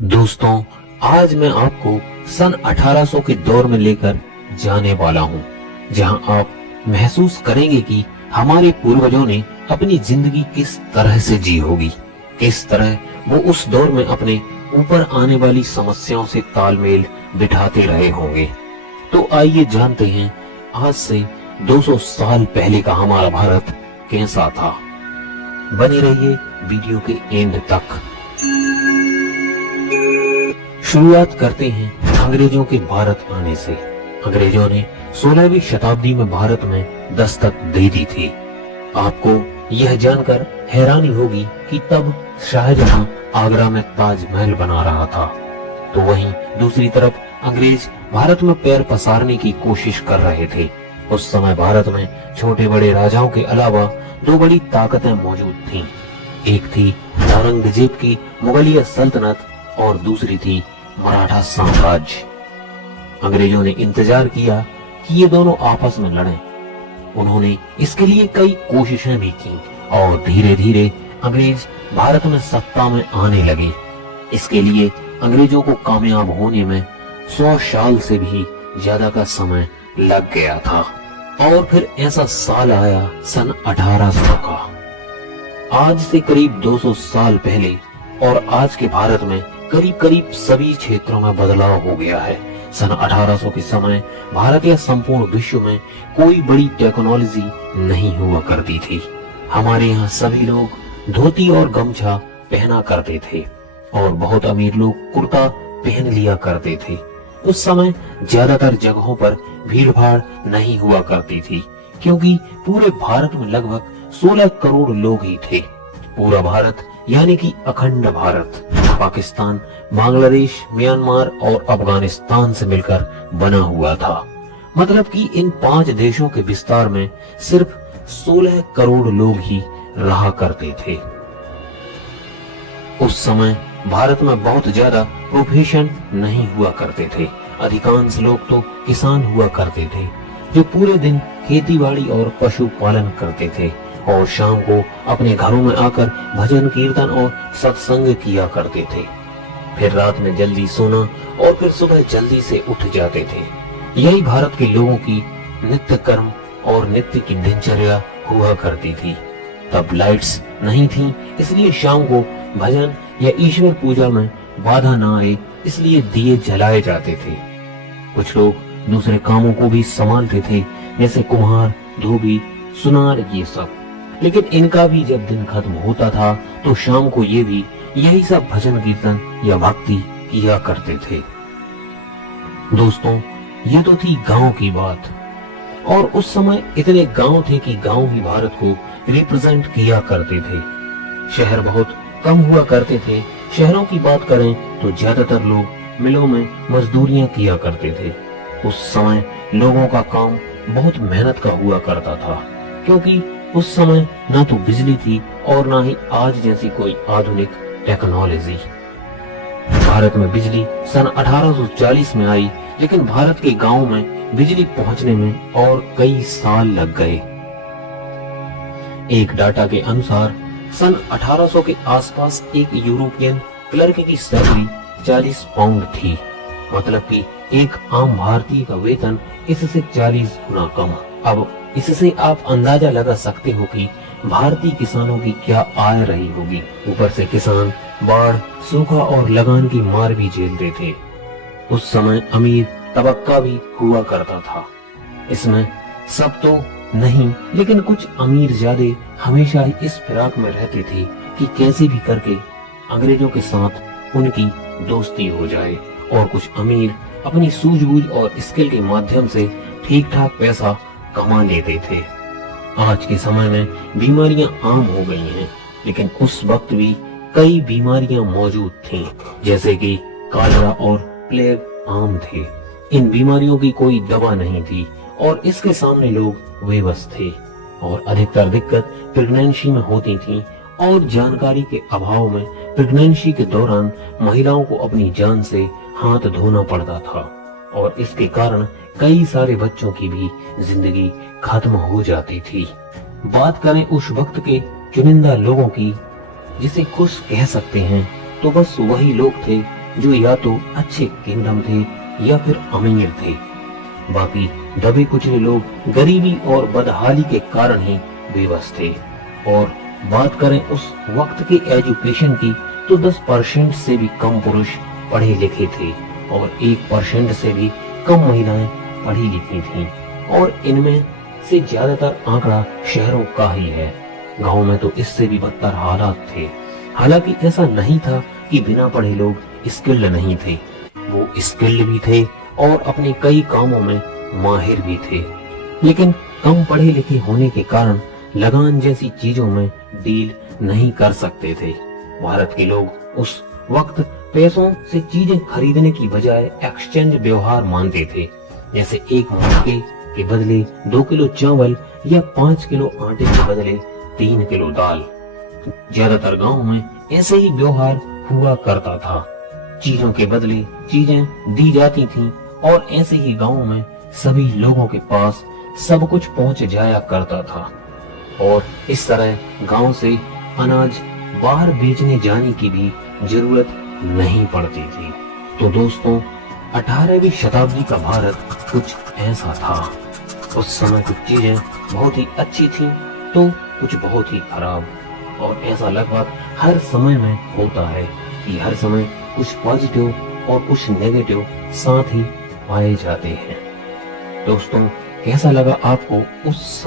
दोस्तों, आज मैं आपको सन 1800 के दौर में लेकर जाने वाला हूँ, जहां आप महसूस करेंगे कि हमारे पूर्वजों ने अपनी जिंदगी किस तरह से जी होगी, किस तरह वो उस दौर में अपने ऊपर आने वाली समस्याओं से तालमेल बिठाते रहे होंगे। तो आइए जानते हैं आज से 200 साल पहले का हमारा भारत कैसा था। बने रहिए वीडियो के एंड तक। शुरुआत करते हैं अंग्रेजों के भारत आने से। अंग्रेजों ने 16वीं शताब्दी में भारत में दस्तक दे दी थी। आपको यह जानकर हैरानी होगी कि तब शाहजहां आगरा में ताजमहल बना रहा था, तो वहीं दूसरी तरफ अंग्रेज भारत में पैर पसारने की कोशिश कर रहे थे। उस समय भारत में छोटे बड़े राजाओं के अलावा दो बड़ी ताकतें मौजूद थीं। एक थी औरंगजेब की मुगलिया सल्तनत और दूसरी थी मराठा साम्राज्य। अंग्रेजों ने इंतजार किया कि ये दोनों आपस में लड़ें। उन्होंने इसके लिए कई कोशिशें भी की और धीरे धीरे अंग्रेज भारत में सत्ता में आने लगे। इसके लिए अंग्रेजों को कामयाब होने में 100 साल से भी ज्यादा का समय लग गया था। और फिर ऐसा साल आया सन 1800 का। आज से करीब 200 साल पहले और आज के भारत में करीब करीब सभी क्षेत्रों में बदलाव हो गया है। सन 1800 के समय भारत या संपूर्ण विश्व में कोई बड़ी टेक्नोलॉजी नहीं हुआ करती थी। हमारे यहाँ सभी लोग धोती और गमछा पहना करते थे और बहुत अमीर लोग कुर्ता पहन लिया करते थे। उस समय ज्यादातर जगहों पर भीड़ भाड़ नहीं हुआ करती थी, क्योंकि पूरे भारत में लगभग 16 करोड़ लोग ही थे। पूरा भारत यानी कि अखंड भारत पाकिस्तान, बांग्लादेश, म्यांमार और अफगानिस्तान से मिलकर बना हुआ था। मतलब कि इन 5 देशों के विस्तार में सिर्फ 16 करोड़ लोग ही रहा करते थे। उस समय भारत में बहुत ज्यादा प्रोफेशन नहीं हुआ करते थे। अधिकांश लोग तो किसान हुआ करते थे, जो पूरे दिन खेतीबाड़ी और पशुपालन करते थे और शाम को अपने घरों में आकर भजन कीर्तन और सत्संग किया करते थे। फिर रात में जल्दी सोना और फिर सुबह जल्दी से उठ जाते थे। यही भारत के लोगों की नित्य कर्म और नित्य की दिनचर्या हुआ करती थी। तब लाइट्स नहीं थी, इसलिए शाम को भजन या ईश्वर पूजा में बाधा ना आए, इसलिए दिए जलाए जाते थे। कुछ लोग दूसरे कामों को भी संभालते थे, जैसे कुम्हार, धोबी, सुनार, ये सब। लेकिन इनका भी जब दिन खत्म होता था तो शाम को ये भी यही सब भजन कीर्तन या भक्ति किया करते थे। दोस्तों, ये तो थी गांव की बात। और उस समय इतने गांव थे कि गांव ही भारत को रिप्रेजेंट किया करते थे। शहर बहुत कम हुआ करते थे। शहरों की बात करें तो ज्यादातर लोग मिलों में मजदूरियां किया करते थे। उस समय लोगों का काम बहुत मेहनत का हुआ करता था, क्योंकि उस समय ना तो बिजली थी और ना ही आज जैसी कोई आधुनिक टेक्नोलॉजी। भारत में बिजली सन 1840 में आई, लेकिन भारत के गांवों में बिजली पहुंचने में और कई साल लग गए। एक डाटा के अनुसार सन 1800 के आसपास एक यूरोपियन क्लर्क की सैलरी 40 पाउंड थी। मतलब कि एक आम भारतीय का वेतन इससे 40 गुना कम। अब इससे आप अंदाजा लगा सकते हो कि भारतीय किसानों की क्या आय रही होगी। ऊपर से किसान बाढ़, सूखा और लगान की मार भी झेलते थे। उस समय अमीर तबक्का भी हुआ करता था। इसमें सब तो नहीं, लेकिन कुछ अमीर ज्यादा हमेशा ही इस फिराक में रहते थे कि कैसे भी करके अंग्रेजों के साथ उनकी दोस्ती हो जाए। और कुछ अमीर अपनी सूझबूझ और स्किल के माध्यम से ठीक ठाक पैसा कमा लेते थे। आज के समय में बीमारियां आम हो गई हैं, लेकिन उस वक्त भी कई बीमारियां मौजूद थीं, जैसे कि कॉलेरा और प्लेग आम थे। इन बीमारियों की कोई दवा नहीं थी और इसके सामने लोग बेबस थे। और अधिकतर दिक्कत प्रेगनेंसी में होती थी और जानकारी के अभाव में प्रेगनेंसी के दौरान महिलाओं को अपनी जान से हाथ धोना पड़ता था और इसके कारण कई सारे बच्चों की भी जिंदगी खत्म हो जाती थी। बात करें उस वक्त के चुनिंदा लोगों की, जिसे खुश कह सकते हैं, तो बस वही लोग थे जो या तो अच्छे किंगडम थे या फिर अमीर थे। बाकी दबे कुचले लोग गरीबी और बदहाली के कारण ही बेबस थे। और बात करें उस वक्त के एजुकेशन की तो 10% से भी कम पुरुष पढ़े लिखे थे और 1% से भी कम महिलाएं पढ़ी लिखी थीं। और इनमें से ज्यादातर आंकड़ा शहरों का ही है। गांव में तो इससे भी बदतर हालात थे। हालांकि ऐसा नहीं था कि बिना पढ़े लोग स्किल्ड नहीं थे, वो स्किल्ड भी थे और अपने कई कामों में माहिर भी थे। लेकिन कम पढ़े लिखे होने के कारण लगान जैसी चीजों में डील नहीं कर सकते थे। भारत के लोग उस वक्त पैसों से चीजें खरीदने की बजाय एक्सचेंज व्यवहार मानते थे, जैसे एक मक्के के बदले 2 किलो चावल या 5 किलो आटे के बदले 3 किलो दाल। ज्यादातर गांव में ऐसे ही व्यवहार हुआ करता था। चीजों के बदले चीजें दी जाती थीं और ऐसे ही गांव में सभी लोगों के पास सब कुछ पहुंच जाया करता था और इस तरह गांव से अनाज बाहर बेचने जाने की भी जरूरत नहीं पड़ती थी। तो दोस्तों, 18वीं शताब्दी का भारत कुछ ऐसा था। उस समय कुछ चीजें बहुत ही अच्छी थीं तो कुछ बहुत ही खराब, और ऐसा लगभग हर समय में होता है कि हर समय कुछ पॉजिटिव और कुछ नेगेटिव साथ ही पाए जाते हैं। दोस्तों, कैसा लगा आपको उस